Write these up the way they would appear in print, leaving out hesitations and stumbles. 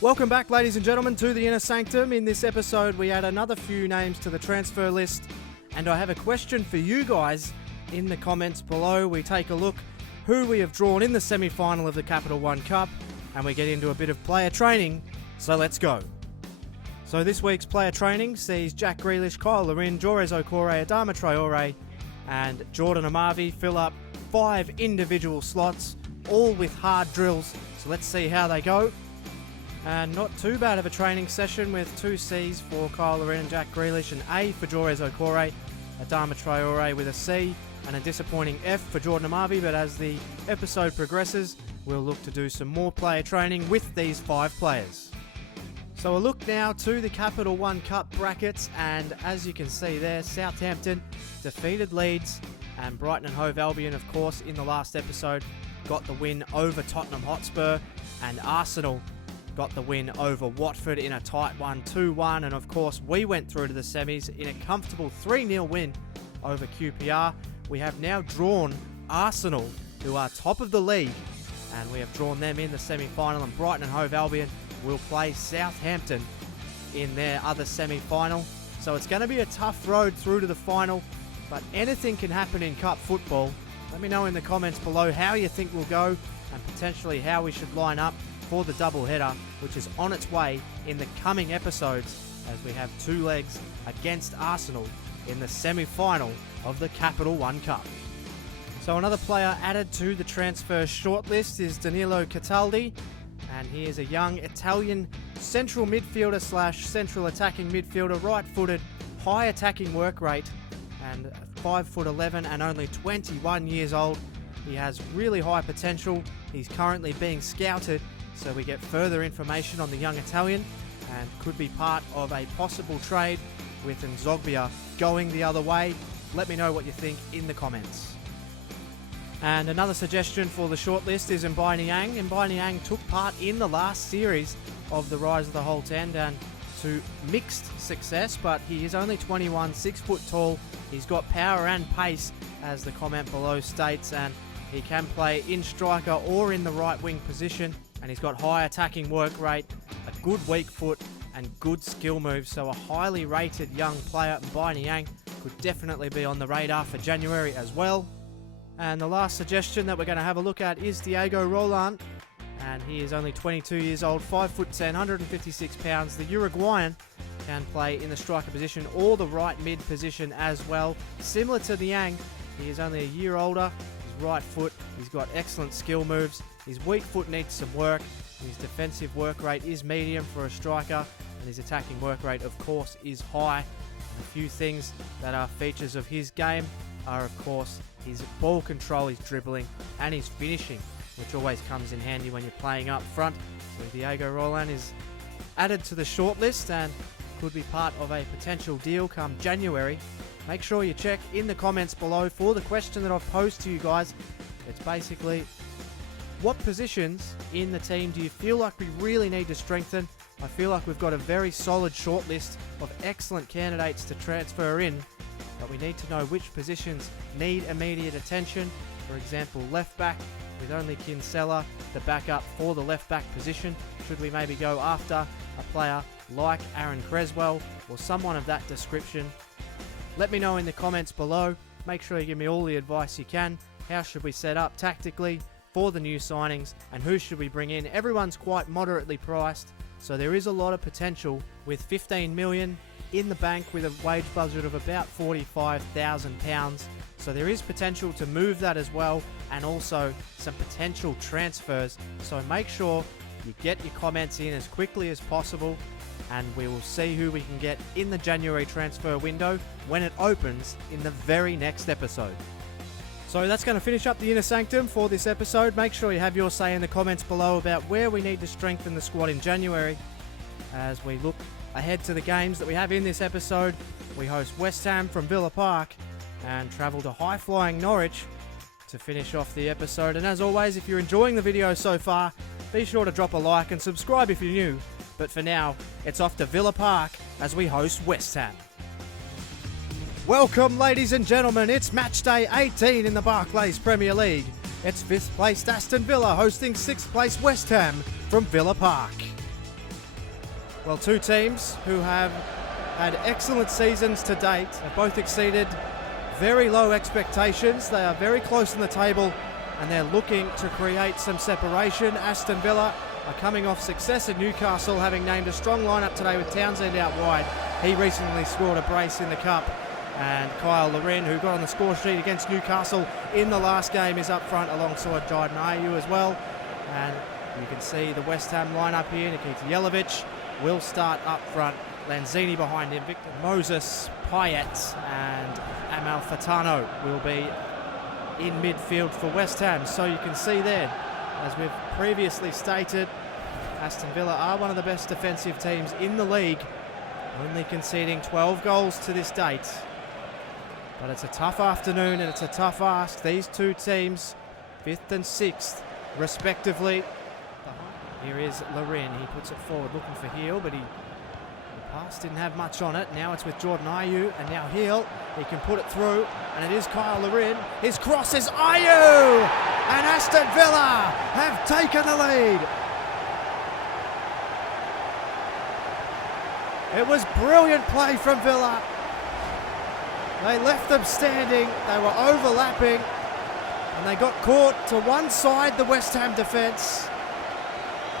Welcome back, ladies and gentlemen, to the Inner Sanctum. In this episode, we add another few names to the transfer list, and I have a question for you guys in the comments below. We take a look who we have drawn in the semi-final of the Capital One Cup, and we get into a bit of player training, so let's go. So this week's player training sees Jack Grealish, Kyle Larin, Jorez Okore, Adama Traore, and Jordan Amavi fill up 5 individual slots, all with hard drills, so let's see how they go. And not too bad of a training session with 2 C's for Kyle Larin and Jack Grealish, an A for Jorez Okore, Adama Traore with a C, and a disappointing F for Jordan Amavi. But as the episode progresses, we'll look to do some more player training with these 5 players. So a look now to the Capital One Cup brackets, and as you can see there, Southampton defeated Leeds, and Brighton and Hove Albion, of course, in the last episode, got the win over Tottenham Hotspur, and Arsenal got the win over Watford in a tight one, 2-1, and of course we went through to the semis in a comfortable 3-0 win over QPR. We have now drawn Arsenal, who are top of the league, and we have drawn them in the semi-final, and Brighton and Hove Albion will play Southampton in their other semi-final. So it's going to be a tough road through to the final, but anything can happen in cup football. Let me know in the comments below how you think we'll go, and potentially how we should line up for the double header, which is on its way in the coming episodes, as we have 2 legs against Arsenal in the semi-final of the Capital One Cup. So another player added to the transfer shortlist is Danilo Cataldi, and he is a young Italian central midfielder / central attacking midfielder, right-footed, high attacking work rate, and 5'11" and only 21 years old. He has really high potential. He's currently being scouted, so we get further information on the young Italian, and could be part of a possible trade with Nzogbia going the other way. Let me know what you think in the comments. And another suggestion for the shortlist is Mbai Niang. Mbai Niang took part in the last series of the Rise of the Holte End, and to mixed success, but he is only 21, 6 foot tall. He's got power and pace, as the comment below states, and he can play in striker or in the right wing position, and he's got high attacking work rate, a good weak foot, and good skill moves. So a highly rated young player, Mbai Niang, could definitely be on the radar for January as well. And the last suggestion that we're going to have a look at is Daniel Rolinson, and he is only 22 years old, 5'10", 156 pounds. The Uruguayan can play in the striker position or the right mid position as well. Similar to Niang, he is only a year older. His right foot, he's got excellent skill moves. His weak foot needs some work. His defensive work rate is medium for a striker, and his attacking work rate, of course, is high. And a few things that are features of his game are, of course, his ball control, his dribbling, and his finishing, which always comes in handy when you're playing up front. So Daniel Rolinson is added to the shortlist and could be part of a potential deal come January. Make sure you check in the comments below for the question that I've posed to you guys. It's basically, what positions in the team do you feel like we really need to strengthen? I feel like we've got a very solid shortlist of excellent candidates to transfer in, but we need to know which positions need immediate attention. For example, left back, with only Kinsella the backup for the left back position. Should we maybe go after a player like Aaron Creswell or someone of that description? Let me know in the comments below. Make sure you give me all the advice you can. How should we set up tactically for the new signings, and who should we bring in? Everyone's quite moderately priced, so there is a lot of potential with 15 million in the bank with a wage budget of about £45,000. So there is potential to move that as well, and also some potential transfers. So make sure you get your comments in as quickly as possible, and we will see who we can get in the January transfer window when it opens in the very next episode. So that's going to finish up the Inner Sanctum for this episode. Make sure you have your say in the comments below about where we need to strengthen the squad in January. As we look ahead to the games that we have in this episode, we host West Ham from Villa Park and travel to high-flying Norwich to finish off the episode. And as always, if you're enjoying the video so far, be sure to drop a like and subscribe if you're new. But for now, it's off to Villa Park as we host West Ham. Welcome, ladies and gentlemen. It's match day 18 in the Barclays Premier League. It's 5th placed Aston Villa hosting 6th placed West Ham from Villa Park. Well, two teams who have had excellent seasons to date have both exceeded very low expectations. They are very close in the table and they're looking to create some separation. Aston Villa are coming off success at Newcastle, having named a strong lineup today with Townsend out wide. He recently scored a brace in the Cup. And Kyle Loren, who got on the score sheet against Newcastle in the last game, is up front alongside Jordan Ayew as well. And you can see the West Ham lineup here. Nikita Jelavic will start up front. Lanzini behind him. Victor Moses, Payet and Amal Fatano will be in midfield for West Ham. So you can see there, as we've previously stated, Aston Villa are one of the best defensive teams in the league, only conceding 12 goals to this date. But it's a tough afternoon and it's a tough ask. These two teams, 5th and 6th, respectively. Here is Loren. He puts it forward looking for Heel, but the pass didn't have much on it. Now it's with Jordan Ayew, and now Heel. He can put it through, and it is Kyle Loren. His cross is Ayew! And Aston Villa have taken the lead. It was brilliant play from Villa. They left them standing, they were overlapping, and they got caught to one side, the West Ham defence,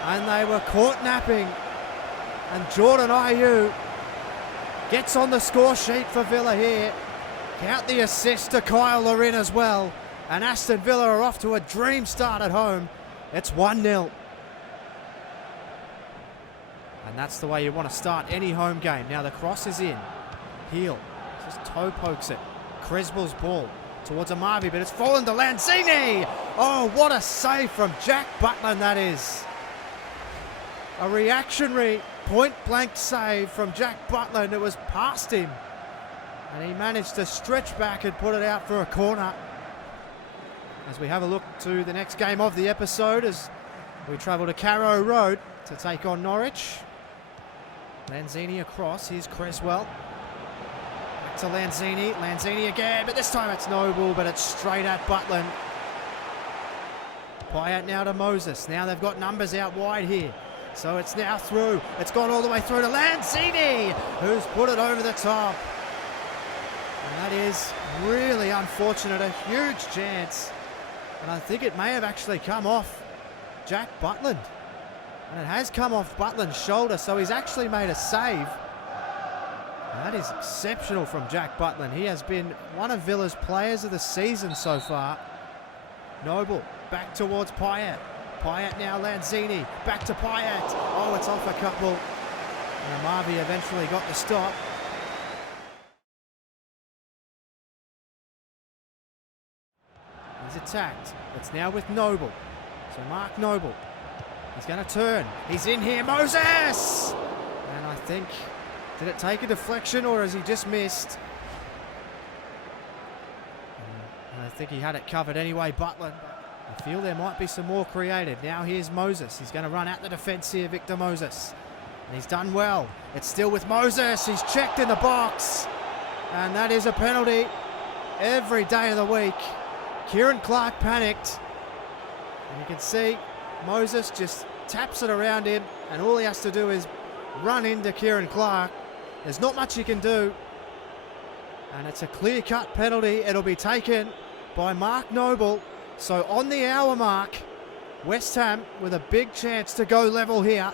and they were caught napping. And Jordan Ayew gets on the score sheet for Villa here. Count the assist to Kyle Loren as well, and Aston Villa are off to a dream start at home. It's 1-0. And that's the way you want to start any home game. Now the cross is in. Heel. Just toe pokes it. Creswell's ball towards Amavi, but it's fallen to Lanzini. Oh, what a save from Jack Butland that is. A reactionary point-blank save from Jack Butland. It was past him. And he managed to stretch back and put it out for a corner. As we have a look to the next game of the episode as we travel to Carrow Road to take on Norwich. Lanzini across. Here's Creswell. To Lanzini, Lanzini again, but this time it's Noble, but it's straight at Butland. Payet now to Moses. Now they've got numbers out wide here. So it's now through. It's gone all the way through to Lanzini, who's put it over the top. And that is really unfortunate, a huge chance. And I think it may have actually come off Jack Butland. And it has come off Butland's shoulder, so he's actually made a save. That is exceptional from Jack Butland. He has been one of Villa's players of the season so far. Noble back towards Payet. Payet now Lanzini. Back to Payet. Oh, it's off a couple. And Amavi eventually got the stop. He's attacked. It's now with Noble. So Mark Noble. He's going to turn. He's in here. Moses! And I think... did it take a deflection or has he just missed? I think he had it covered anyway, Butland. I feel there might be some more created. Now here's Moses. He's going to run out the defence here, Victor Moses. And he's done well. It's still with Moses. He's checked in the box. And that is a penalty every day of the week. Kieran Clark panicked. And you can see Moses just taps it around him. And all he has to do is run into Kieran Clark. There's not much he can do. And it's a clear-cut penalty. It'll be taken by Mark Noble. So on the hour mark, West Ham with a big chance to go level here.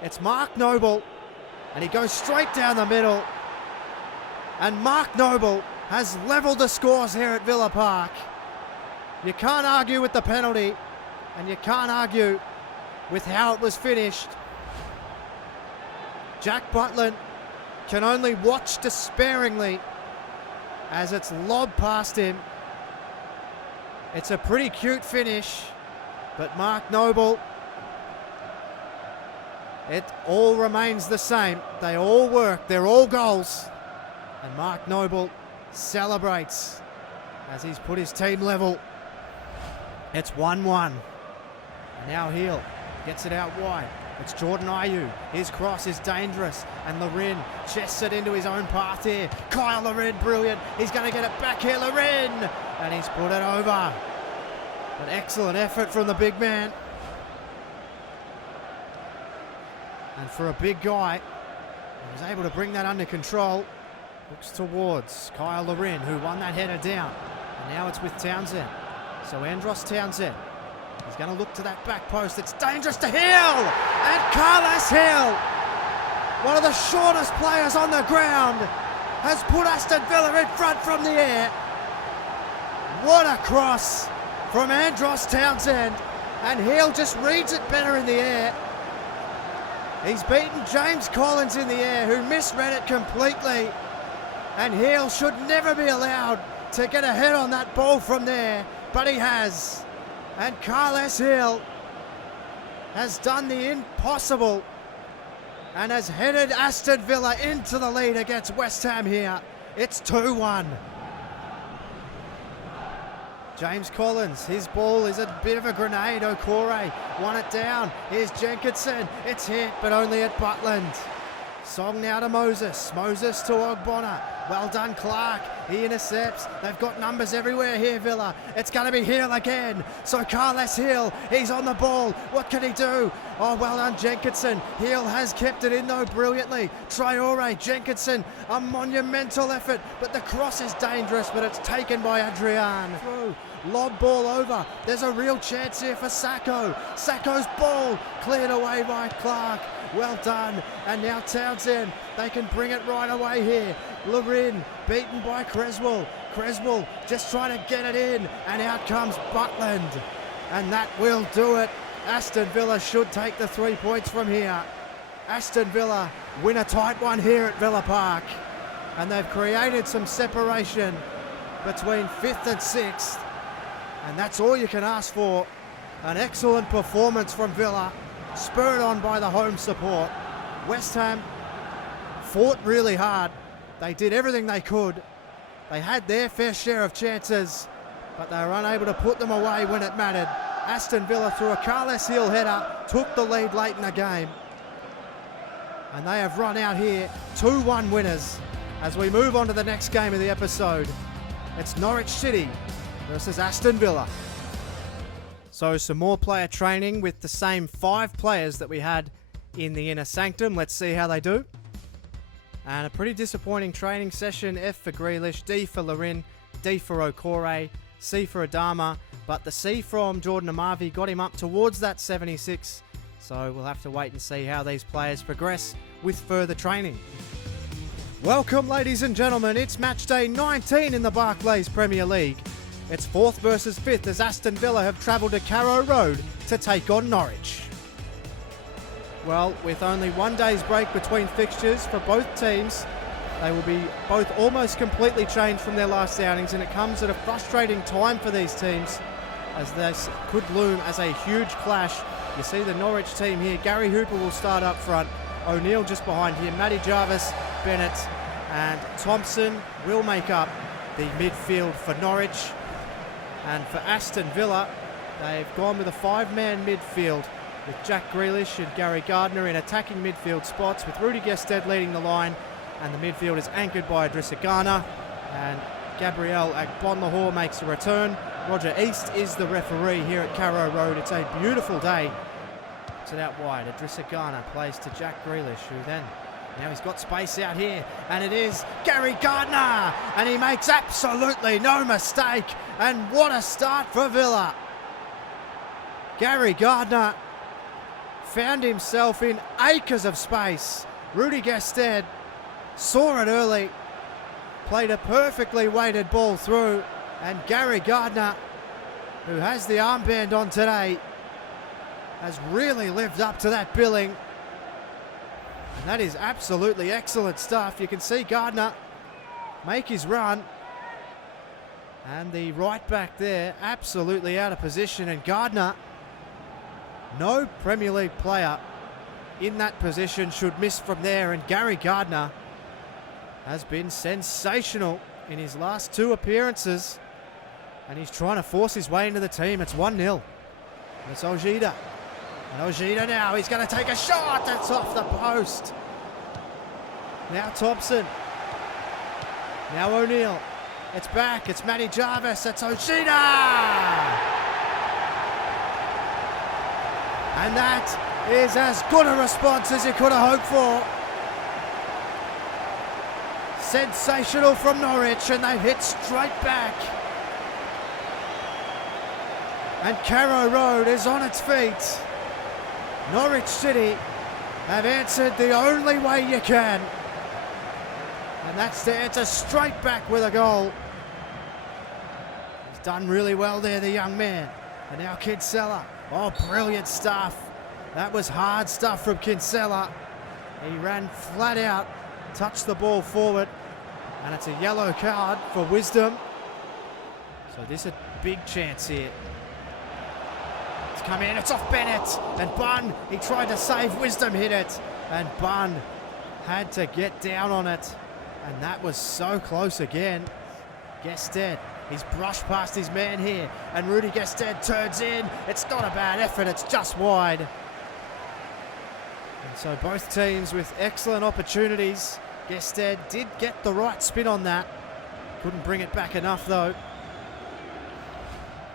It's Mark Noble. And he goes straight down the middle. And Mark Noble has levelled the scores here at Villa Park. You can't argue with the penalty. And you can't argue with how it was finished. Jack Butland can only watch despairingly as it's lobbed past him. It's a pretty cute finish, but Mark Noble, it all remains the same. They all work, they're all goals. And Mark Noble celebrates as he's put his team level. It's 1-1. And now Heel gets it out wide. It's Jordan Ayew. His cross is dangerous. And Loren chests it into his own path here. Kyle Loren, brilliant. He's going to get it back here, Loren. And he's put it over. An excellent effort from the big man. And for a big guy, he was able to bring that under control. Looks towards Kyle Lorin, who won that header down. And now it's with Townsend. So Andros Townsend, he's going to look to that back post. It's dangerous to Hill! And Carlos Hill, one of the shortest players on the ground, has put Aston Villa in front from the air. What a cross from Andros Townsend. And Hill just reads it better in the air. He's beaten James Collins in the air, who misread it completely. And Hill should never be allowed to get a head on that ball from there, but he has. And Carlos Hill has done the impossible and has headed Aston Villa into the lead against West Ham here. It's 2-1. James Collins, his ball is a bit of a grenade. Okore won it down. Here's Jenkinson. It's hit, but only at Butland. Song now to Moses. Moses to Ogbonna. Well done, Clark. He intercepts. They've got numbers everywhere here, Villa. It's going to be Hill again. So Carlos Hill, he's on the ball. What can he do? Oh, well done, Jenkinson. Hill has kept it in, though, brilliantly. Traore, Jenkinson, a monumental effort. But the cross is dangerous, but it's taken by Adrian. Through. Lob ball over. There's a real chance here for Sacco. Sacco's ball cleared away by Clark. Well done. And now Townsend. They can bring it right away here. Lorin beaten by Creswell. Creswell just trying to get it in. And out comes Butland. And that will do it. Aston Villa should take the 3 points from here. Aston Villa win a tight one here at Villa Park. And they've created some separation between 5th and 6th. And that's all you can ask for. An excellent performance from Villa, spurred on by the home support. West Ham fought really hard. They did everything they could. They had their fair share of chances, but they were unable to put them away when it mattered. Aston Villa, through a Carlos Hill header, took the lead late in the game. And they have run out here 2-1 winners as we move on to the next game of the episode. It's Norwich City versus Aston Villa. So some more player training with the same 5 players that we had in the inner sanctum. Let's see how they do. And a pretty disappointing training session. F for Grealish, D for Lorin, D for Okore, C for Adama. But the C from Jordan Amavi got him up towards that 76. So we'll have to wait and see how these players progress with further training. Welcome, ladies and gentlemen. It's match day 19 in the Barclays Premier League. It's 4th versus 5th as Aston Villa have travelled to Carrow Road to take on Norwich. Well, with only 1 day's break between fixtures for both teams, they will be both almost completely changed from their last outings, and it comes at a frustrating time for these teams as this could loom as a huge clash. You see the Norwich team here. Gary Hooper will start up front. O'Neill just behind him. Matty Jarvis, Bennett and Thompson will make up the midfield for Norwich. And for Aston Villa, they've gone with a 5-man midfield with Jack Grealish and Gary Gardner in attacking midfield spots, with Rudy Gested leading the line, and the midfield is anchored by Idrissa Gana, and Gabriel Agbonlahor makes a return. Roger East is the referee here at Carrow Road. It's a beautiful day. Puts it out wide. Idrissa Gana plays to Jack Grealish, who then, now he's got space out here, and it is Gary Gardner, and he makes absolutely no mistake. And what a start for Villa. Gary Gardner found himself in acres of space. Rudy Gested saw it early, played a perfectly weighted ball through, and Gary Gardner, who has the armband on today, has really lived up to that billing. And that is absolutely excellent stuff. You can see Gardner make his run. And the right back there, absolutely out of position. And Gardner, no Premier League player in that position should miss from there. And Gary Gardner has been sensational in his last 2 appearances. And he's trying to force his way into the team. It's 1-0. It's Ojeda. And Ojeda now, he's going to take a shot. That's off the post. Now Thompson. Now O'Neill. It's back. It's Matty Jarvis. It's Ojeda. And that is as good a response as you could have hoped for. Sensational from Norwich, and they hit straight back. And Carrow Road is on its feet. Norwich City have answered the only way you can. And that's to answer straight back with a goal. He's done really well there, the young man. And now Kinsella. Oh, brilliant stuff. That was hard stuff from Kinsella. He ran flat out, touched the ball forward, and it's a yellow card for Wisdom. So this is a big chance here. It's come in, it's off Bennett, and Bunn, he tried to save, Wisdom hit it, and Bunn had to get down on it, and that was so close again. Gested, he's brushed past his man here, and Rudy Gested turns in. It's not a bad effort, it's just wide. And so both teams with excellent opportunities. Gested did get the right spin on that. Couldn't bring it back enough though.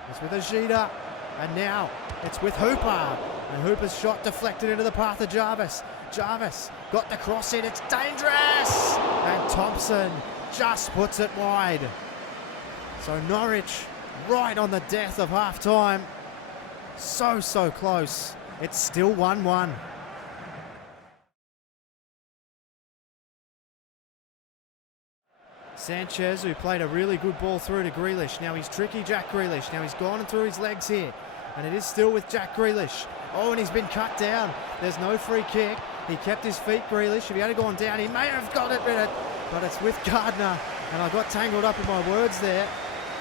It's with Ajita, and now it's with Hooper. And Hooper's shot deflected into the path of Jarvis. Jarvis got the cross in, it's dangerous! And Thompson just puts it wide. So Norwich right on the death of half time. So close. It's still 1-1. Sanchez, who played a really good ball through to Grealish. Now he's tricky, Jack Grealish. Now he's gone through his legs here. And it is still with Jack Grealish. Oh, and he's been cut down. There's no free kick. He kept his feet, Grealish. If he had gone down, he may have got it with it. But it's with Gardner. And I got tangled up in my words there.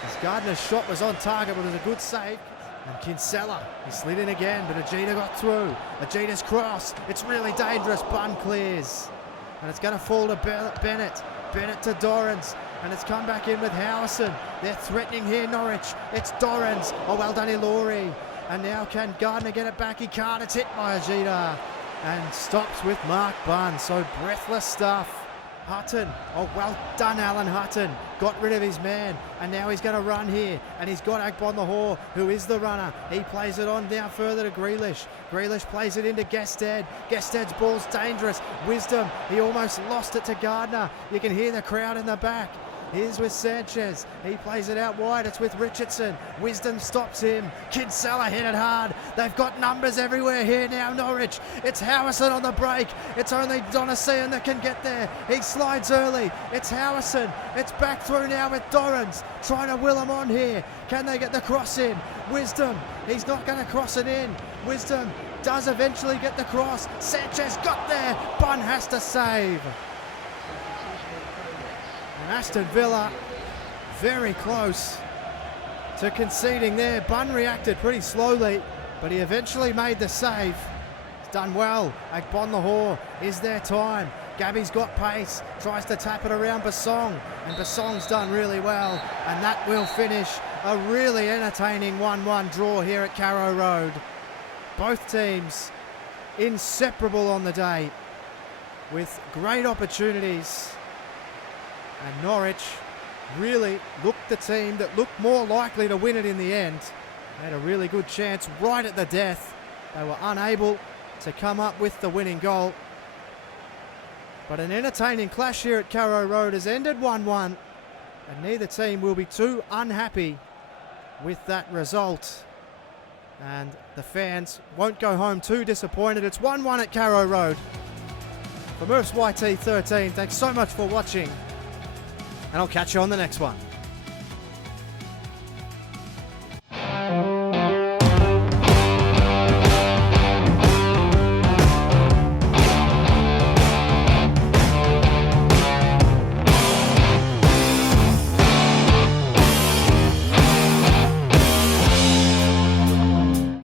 As Gardner's shot was on target, but it was a good save. And Kinsella, he slid in again, but Ajita got through. Ajita's cross. It's really dangerous. Bunn clears. And it's going to fall to Bennett. Bennett to Dorrans, and it's come back in with Howison. They're threatening here, Norwich. It's Dorrans. Oh, well done, Ilori. And now can Gardner get it back? He can't. It's hit by Ajita. And stops with Mark Bunn. So breathless stuff. Hutton. Oh, well done, Alan Hutton. Got rid of his man. And now he's going to run here. And he's got Agbonlahor, who is the runner. He plays it on down further to Grealish. Grealish plays it into Gested. Gested's ball's dangerous. Wisdom. He almost lost it to Gardner. You can hear the crowd in the back. Here's with Sanchez. He plays it out wide. It's with Richardson. Wisdom stops him. Kinsella hit it hard. They've got numbers everywhere here now, Norwich. It's Howison on the break. It's only Donacian that can get there. He slides early. It's Howison. It's back through now with Dorrans. Trying to will him on here. Can they get the cross in? Wisdom. He's not going to cross it in. Wisdom does eventually get the cross. Sanchez got there. Bunn has to save. And Aston Villa very close to conceding there. Bunn reacted pretty slowly, but he eventually made the save. He's done well. Agbonlahor is their time. Gabby's got pace, tries to tap it around Basong, and Basong's done really well, and that will finish a really entertaining 1-1 draw here at Carrow Road. Both teams inseparable on the day with great opportunities. And Norwich really looked the team that looked more likely to win it in the end. They had a really good chance right at the death. They were unable to come up with the winning goal. But an entertaining clash here at Carrow Road has ended 1-1. And neither team will be too unhappy with that result. And the fans won't go home too disappointed. It's 1-1 at Carrow Road. For Murph's YT13, thanks so much for watching. And I'll catch you on the next one.